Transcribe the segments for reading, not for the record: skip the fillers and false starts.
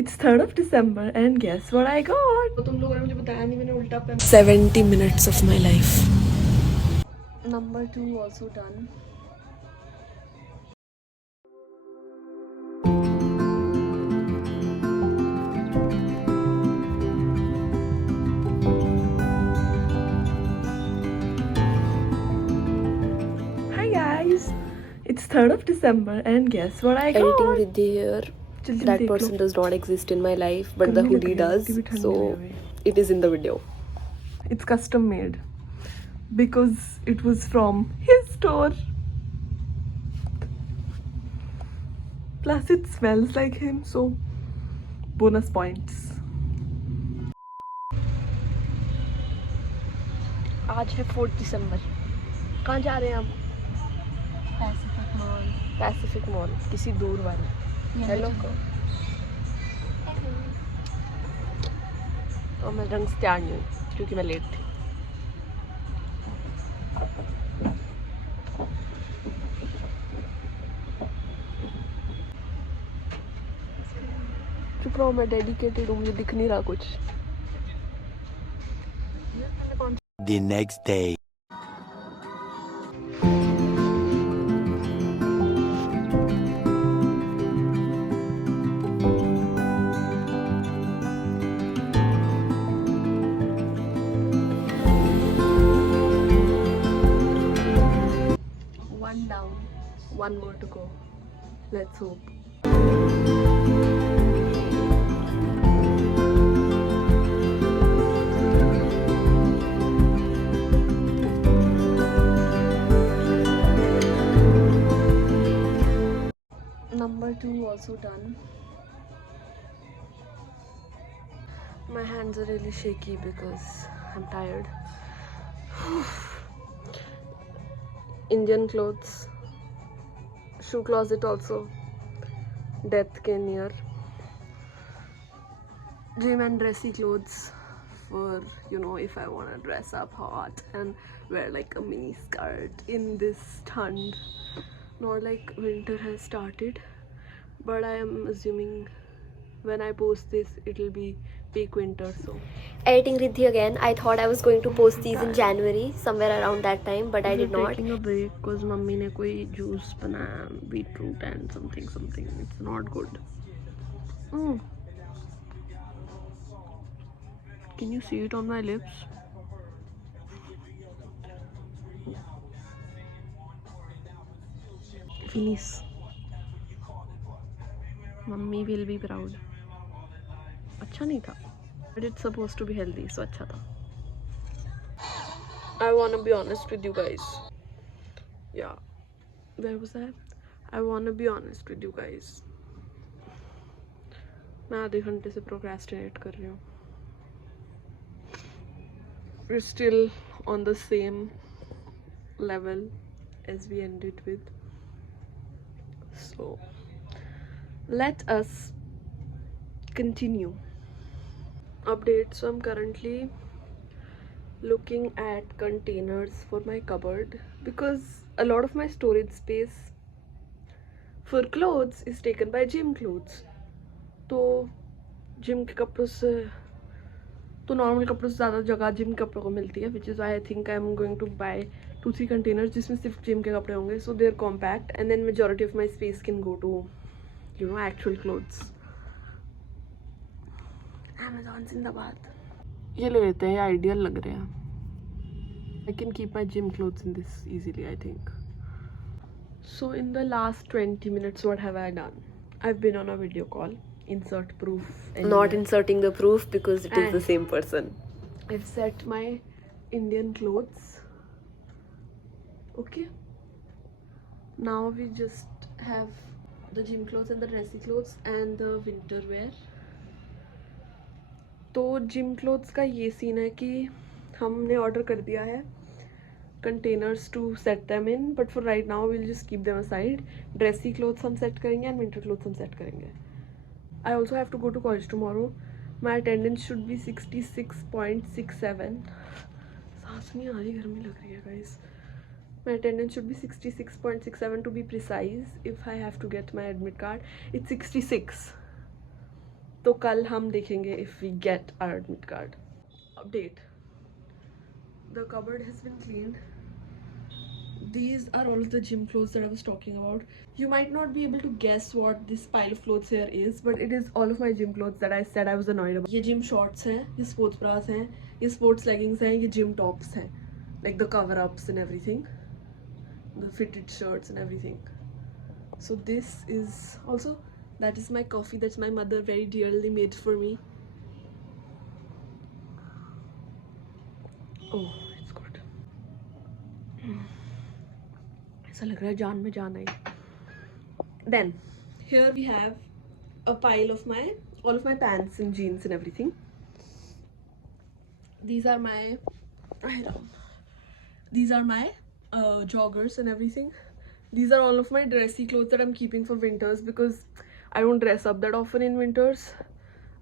It's 3rd of December and guess what I got? तो तुम लोगों ने मुझे बताया नहीं, मैंने उल्टा पहना. 70 minutes of my life. Number 2 also done. Hi guys, it's 3rd of December and guess what I got? Editing with the hair. That person does not exist in my life, but the hoodie does, so it is in the video. It's custom made because it was from his store. Plus it smells like him, so bonus points. आज है 4 दिसंबर. कहाँ जा रहे हैं हम? Pacific mall किसी दूर वाले. हेलो को. और मैं रंग से तैयार नहीं हुई क्योंकि मैं लेट थी. चुप रहो, मैं डेडिकेटेड हूँ, मुझे दिख नहीं रहा कुछ. The next day. One down, one more to go. Let's hope. Number 2 also done. My hands are really shaky because I'm tired. Indian clothes, shoe closet also, death के near. Gym and dressy clothes for, you know, if I want to dress up hot and wear like a mini skirt in this thund. Not like winter has started, but I am assuming when I post this it'll be peak winter, so. Editing Riddhi again. I thought I was going to post these in January, somewhere around that time, but I did not. Taking a break because mummy ने कोई juice बनाया, beetroot and something. It's not good. Can you see it on my lips? Finish. Mummy will be proud. अच्छा नहीं था, but it's supposed to be healthy, so अच्छा था. I wanna be honest with you guys. Yeah, where was I? I wanna be honest with you guys. मैं आधे घंटे से procrastinate कर रही हूँ. We're still on the same level as we ended with. So let us continue. Update. So I'm currently looking at containers for my cupboard because a lot of my storage space for clothes is taken by gym clothes. तो gym के कपड़ों से, तो normal कपड़ों से ज़्यादा जगह gym के कपड़ों को मिलती है, which is I think I am going to buy 2-3 containers जिसमें सिर्फ जिम के कपड़े होंगे, so they are compact and then majority of my space can go to, you know, actual clothes. Amazon जिंदाबाद. ये ले लेते हैं, ये आइडियल लग रहे हैं. I can keep my gym clothes in this easily I think. So in the last 20 minutes what have I done? I've been on a video call. Insert proof anywhere. Not inserting the proof because it is the same person. I've set my Indian clothes. Okay. Now we just have the gym clothes and the dressy clothes and the winter wear. तो gym clothes का ये scene है कि हमने order कर दिया है containers to set them in, but for right now we'll just keep them aside. Dressy clothes हम set करेंगे and winter clothes हम set करेंगे. I also have to go to college tomorrow. My attendance should be 66.67. सांस नहीं आ रही, गर्मी लग रही है guys. My attendance should be 66.67 to be precise. If I have to get my admit card, it's 66. तो कल हम देखेंगे if we get our admit card. Update. The cupboard has been cleaned. These are all of the gym clothes that I was talking about. You might not be able to guess what this pile of clothes here is, but it is all of my gym clothes that I said I was annoyed about. ये gym shorts हैं, ये sports bras हैं, ये sports leggings हैं, ये gym tops हैं, like the cover ups and everything, the fitted shirts and everything. So this is also, that is my coffee that my mother very dearly made for me. Oh, it's good. ऐसा लग रहा है जान में जान आई. Then here we have a pile of all of my pants and jeans and everything. These are my joggers and everything. These are all of my dressy clothes that I'm keeping for winters because I don't dress up that often in winters.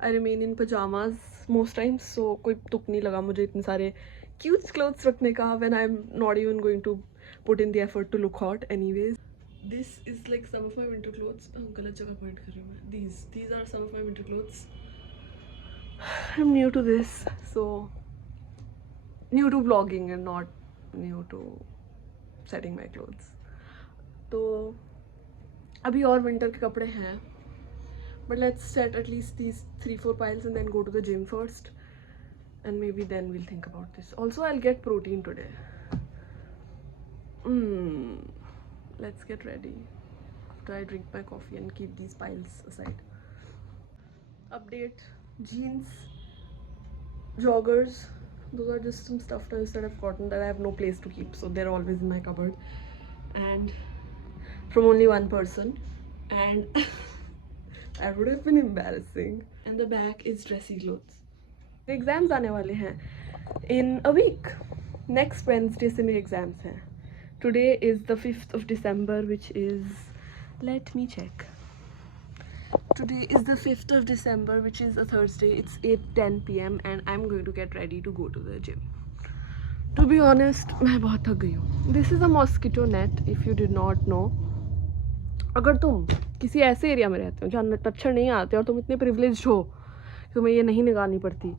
I remain in pajamas most times, so कोई तुक नहीं लगा मुझे इतने सारे cute clothes रखने का when I'm not even going to put in the effort to look hot anyways. This is like some of my winter clothes. गलत जगह point कर रही हूँ मैं. These are some of my winter clothes. I'm new to this, so new to vlogging and not new to setting my clothes. तो अभी और winter के कपड़े हैं, but let's set at least these 3-4 piles and then go to the gym first, and maybe then we'll think about this. Also, I'll get protein today. Let's get ready after I drink my coffee and keep these piles aside. Update: jeans, joggers, those are just some stuff that I've gotten that I have no place to keep, so they're always in my cupboard and from only one person, and that would have been embarrassing. And the back is dressy clothes. The exams आने वाले हैं in a week. Next Wednesday से मेरे exams हैं. Today is the 5th of December, which is, let me check. Today is the 5th of December, which is a Thursday. It's 8:10 PM and I'm going to get ready to go to the gym. To be honest, मैं बहुत थक गई हूँ. This is a mosquito net, if you did not know. अगर तुम किसी ऐसे area में रहते हो जहाँ मच्छर नहीं आते और तुम इतने privileged हो कि तुम्हें ये नहीं निकालनी पड़ती,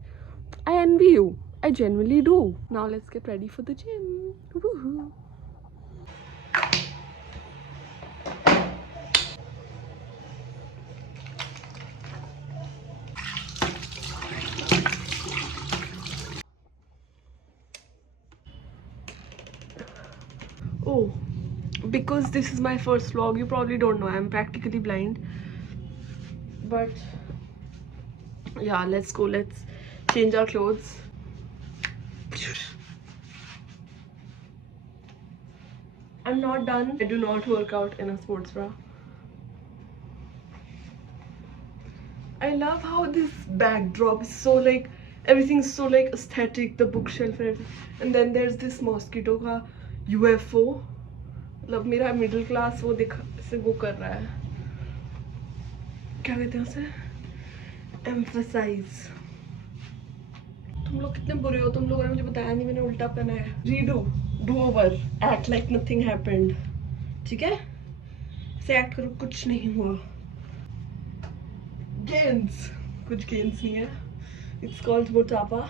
I envy you. I genuinely do. Now let's get ready for the gym. Woohoo. Oh, because this is my first vlog, you probably don't know, I'm practically blind. But yeah, let's go, let's change our clothes. I'm not done. I do not work out in a sports bra. I love how this backdrop is so like, everything's so like aesthetic, the bookshelf and everything. And then there's this mosquito का UFO. मतलब मेरा middle class वो से वो कर रहा है, क्या कहते हैं उसे, emphasize. तुम लोग कितने बुरे हो, तुम लोगों ने मुझे बताया नहीं, मैंने उल्टा पहना है. Redo, do over, act like nothing happened. ठीक है, ऐसे act करो कुछ नहीं हुआ. Gains, कुछ gains नहीं है. It's called मोटापा.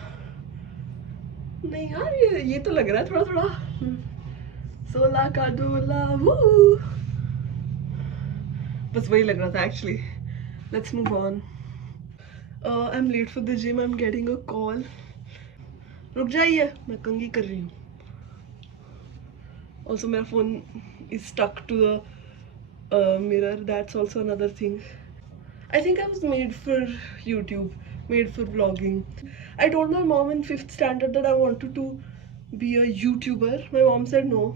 नहीं यार, ये तो लग रहा है थोड़ा थोड़ा 16 का डोला, वो बस वही लग रहा था actually. Let's move on. I'm late for the gym. I'm getting a call. रुक जाइए, मैं कंघी कर रही हूँ. Also, my phone is stuck to the mirror. That's also another thing. I think I was made for YouTube, made for vlogging. I told my mom in 5th standard that I wanted to be a YouTuber. My mom said no.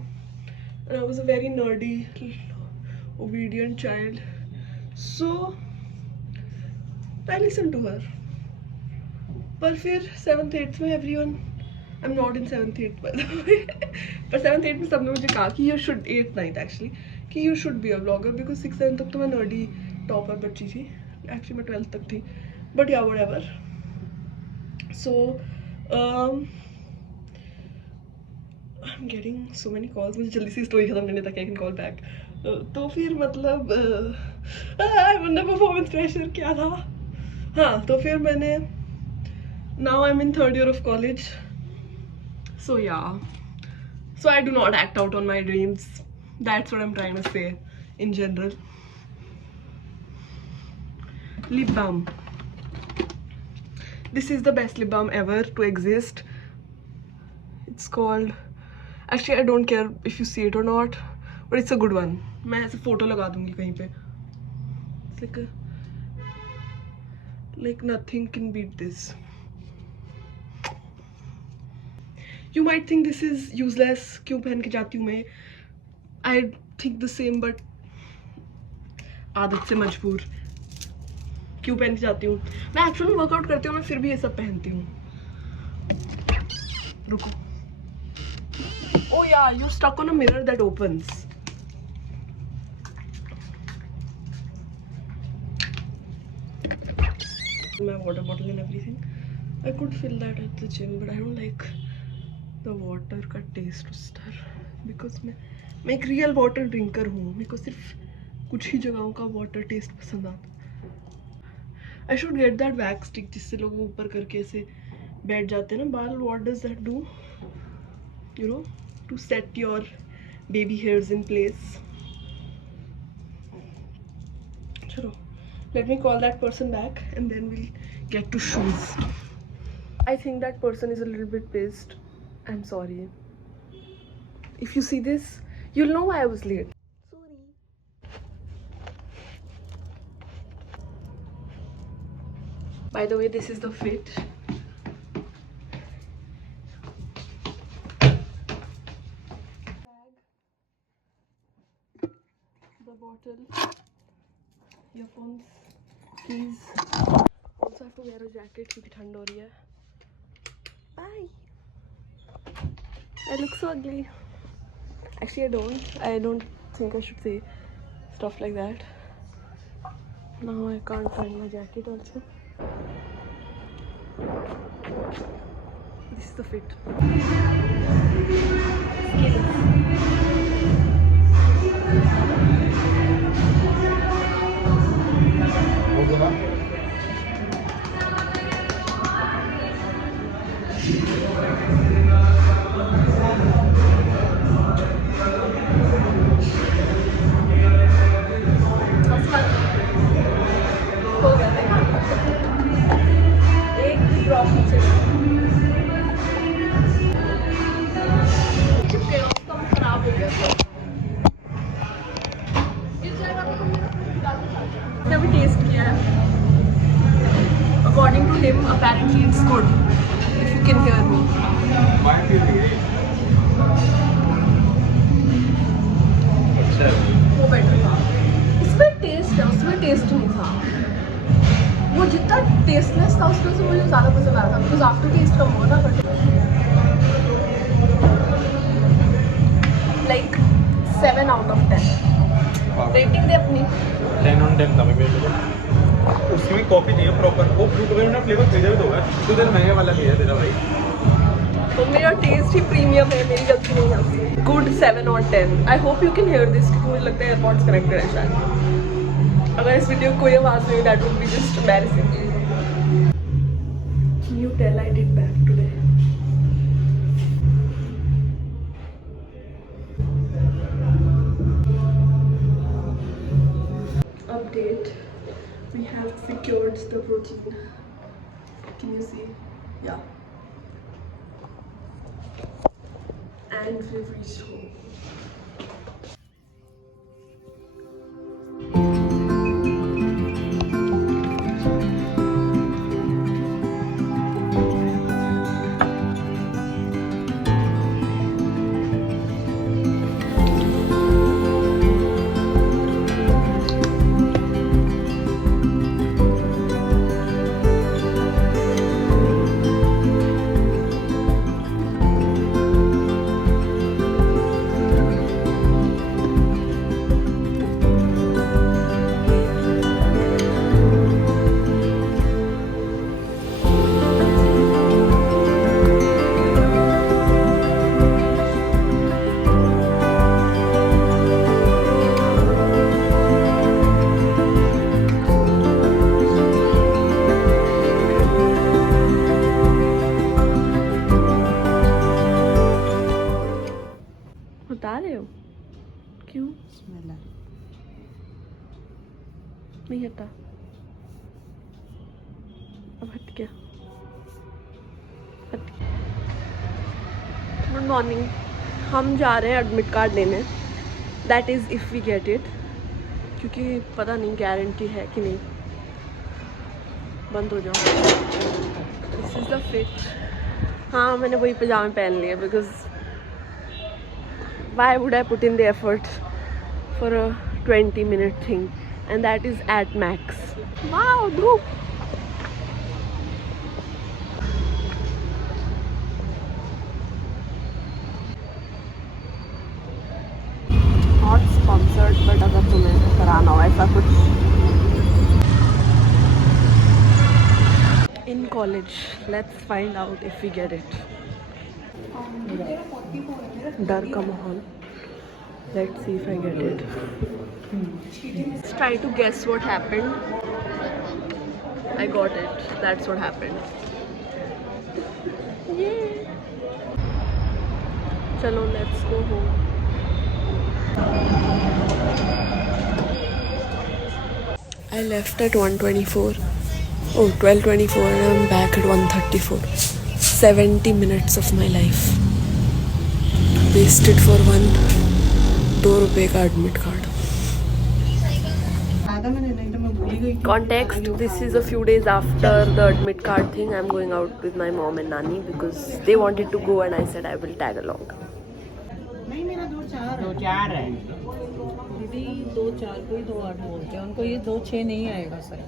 And I was a very nerdy, obedient child. So I listened to her. But फिर 7th 8th में everyone, I'm not in 7th 8th by the way, पर 7th 8th में सबने मुझे कहा कि you should, 8th 9th actually, कि you should be a vlogger because 6th 7th तक तो मैं nerdy topper बच्ची थी. Actually मैं 12th तक थी, but yeah, whatever. So I'm getting so many calls. मुझे जल्दी से स्टोरी खत्म करने तक I can call back. तो फिर मतलब I'm under performance pressure. क्या था हाँ तो फिर मैंने now I'm in third year of college. So yeah. So I do not act out on my dreams. That's what I'm trying to say in general. Lip balm. This is the best lip balm ever to exist. It's called, actually I don't care if you see it or not, but it's a good one. मैं ऐसे photo लगा दूंगी कहीं पे. It's like nothing can beat this. You might think this is useless. क्यों पहन के जाती हूँ मैं? I think the same, but आदत से मजबूर. क्यों पहन के जाती हूँ? मैं एक्चुअली में वर्कआउट करती हूँ, मैं फिर भी ये सब पहनती हूँ. रुको. Oh yeah, you're stuck on a mirror that opens. My water bottle and everything. I could fill that at the gym, but I don't like the water का taste उसका, because मैं एक real water drinker हूँ. मेरे को सिर्फ कुछ ही जगहों का water taste पसंद आता. I should get that wax stick जिससे लोग ऊपर करके ऐसे बैठ जाते हैं ना बाल. What does that do? You know, to set your baby hairs in place. चलो, let me call that person back and then we'll get to shoes. I think that person is a little bit pissed. I'm sorry. If you see this, you'll know why I was late. Sorry. By the way, this is the fit. The bottle, earphones, keys. Also have to wear a jacket क्योंकि ठंड हो रही है. Bye. I look so ugly. Actually, I don't think I should say stuff like that. Now I can't find my jacket also. This is the fit. अभी test किया है. According to him, apparently it's good. If you can hear me. वो better था. इसमें test है, उसमें test नहीं था. वो जितना टेस्टलेस था उसमें से मुझे ज़्यादा पसंद आया था. बिकॉज आफ्टर टेस्ट कम हुआ था. Like 7 out of 10. रेटिंग दे अपनी. 10 on 10 था मेरे को. उसमें कॉफी चाहिए प्रॉपर. वो ब्लू कलर ना फ्लेवर प्रिजर्व होगा. तो तेरा महंगे वाला नहीं है तेरा भाई. तो मेरा टेस्ट ही प्रीमियम है. मेरी गलती नहीं है. Good 7 on 10. I hope you can hear this क्योंकि मुझे लगता है एयरपॉड्स कनेक्टेड है शायद. अगर इस वीडियो को कोई आवाज़ नहीं, that would be just embarrassing. Can you tell I did bad today? Update. We have secured the protein. Can you see? Yeah. And we've reached home. नहीं हटा, अब हट गया। Good morning. हम जा रहे हैं एडमिट कार्ड लेने, that is if we get it, क्योंकि पता नहीं गारंटी है कि नहीं। बंद हो जाओ। This is the fit. हाँ, मैंने वही पजामे पहन लिए because why would I put in the effort for a 20-minute thing and that is at max. Wow, धूप। नॉट स्पॉन्सर्ड, बट अगर तुम्हें कराना हो ऐसा कुछ in college, let's find out if we get it. डर का माहौल, let's see if I get it. Let's try to guess what happened. I got it, that's what happened. Yay! चलो, let's go home. I left at 1:24. Oh, 12:24 and I'm back at 1:34. 70 minutes of my life wasted for one ₹2 का admit card. Context, this is a few days after the admit card thing. I'm going out with my mom and Nani because they wanted to go and I said I will tag along. नहीं, मेरा 2-4 है दीदी, 2-4 को ही 2-8 बोलते हैं उनको, ये 2-6 नहीं आएगा sir.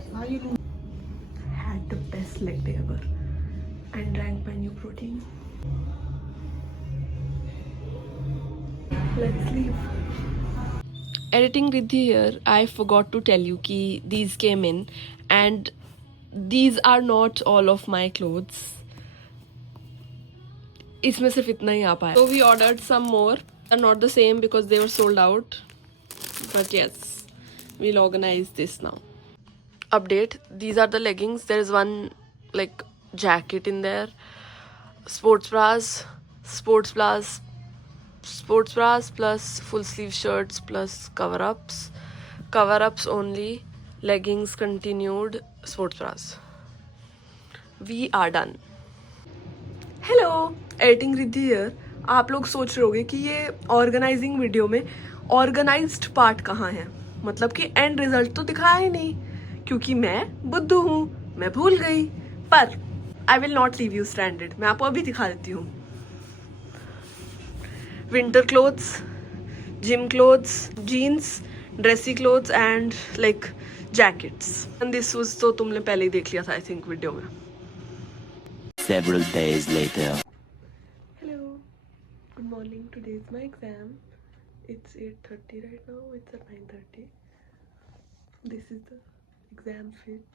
Had the best leg day ever and drank my new protein. Let's leave. Editing Riddhi here, I forgot to tell you कि these came in and these are not all of my clothes. इसमें सिर्फ इतना ही आ पाया. So we ordered some more. They're not the same because they were sold out. But yes, we'll organize this now. Update, these are the leggings. There is one like jacket in there, sports bras plus full sleeve shirts plus cover ups only, leggings continued, sports bras. We are done. Hello, editing Riddhi here. आप लोग सोच रहे होगे कि ये organising video में organised part कहाँ है, मतलब कि एंड रिजल्ट तो दिखाया ही नहीं, क्योंकि मैं बुद्धू हूँ, मैं भूल गई। पर I will not leave you stranded, मैं आपको अभी दिखा देती हूँ। Winter clothes, gym clothes, jeans, dressy clothes and like jackets. And this was तो तुमने पहले ही देख लिया था आई थिंक वीडियो में। Several days later. Hello, good morning. Today is my exam. It's 8:30 right now. It's at 9:30. This is the exam fit.